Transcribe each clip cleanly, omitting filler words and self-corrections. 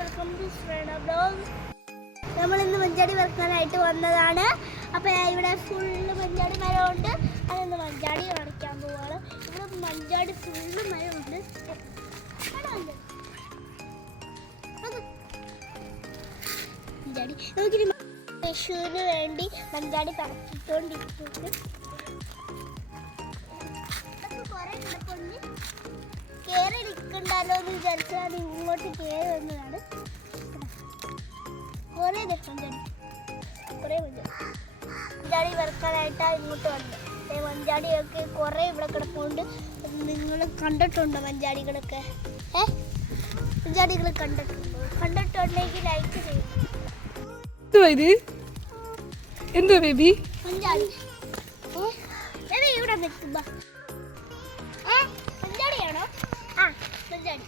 Welcome to ശ്രേണ blog. നമ്മളിന്ന് മഞ്ചാടി വറുക്കാനായിട്ട് വന്നതാണ്. അപ്പോൾ ഇവിടെ ഫുള്ള് മഞ്ചാടി മരമുണ്ട്. അതൊന്ന് മഞ്ചാടി കാണിക്കാൻ പോവാണ്. ഇവിടെ മഞ്ചാടി ഫുള്ള് മരമുണ്ട്. മഞ്ചാടി നമുക്കിനി വിഷുവിന് വേണ്ടി മഞ്ചാടി പറിച്ചിട്ടുകൊണ്ടിരിക്കുന്നു. കുറേ കിടപ്പുണ്ട്. കയറി നിൽക്കണ്ടല്ലോ എന്ന് വിചാരിച്ചാൽ ഇങ്ങോട്ട് കയറി വന്നതാണ്. കുറേ മഞ്ചാടി വറുക്കാനായിട്ടാണ് ഇങ്ങോട്ട് വന്നത്. മഞ്ചാടിയൊക്കെ കുറേ ഇവിടെ കിടപ്പുണ്ട്. നിങ്ങൾ കണ്ടിട്ടുണ്ടോ മഞ്ചാടികളൊക്കെ? മഞ്ചാടികൾ കണ്ടിട്ടുണ്ടെങ്കിൽ ലൈക്ക് ചെയ്യും. എന്തോ ബേബി മഞ്ചാടി ഇവിടെ നിൽക്കുമ്പോ മഞ്ചാടിയാണോ? ആ മഞ്ചാടി.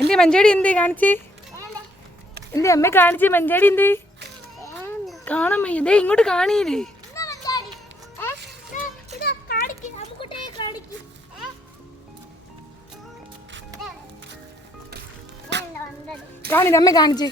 എന്തേ മഞ്ചാടി എന്തേ കാണിച്ചേ? എന്തേ അമ്മ കാണിച്ചേ മഞ്ചാടി എന്തേ? കാണാൻ ഇതേ ഇങ്ങോട്ട് കാണിയില്ലേ? കാണില്ല അമ്മ കാണിച്ചേ.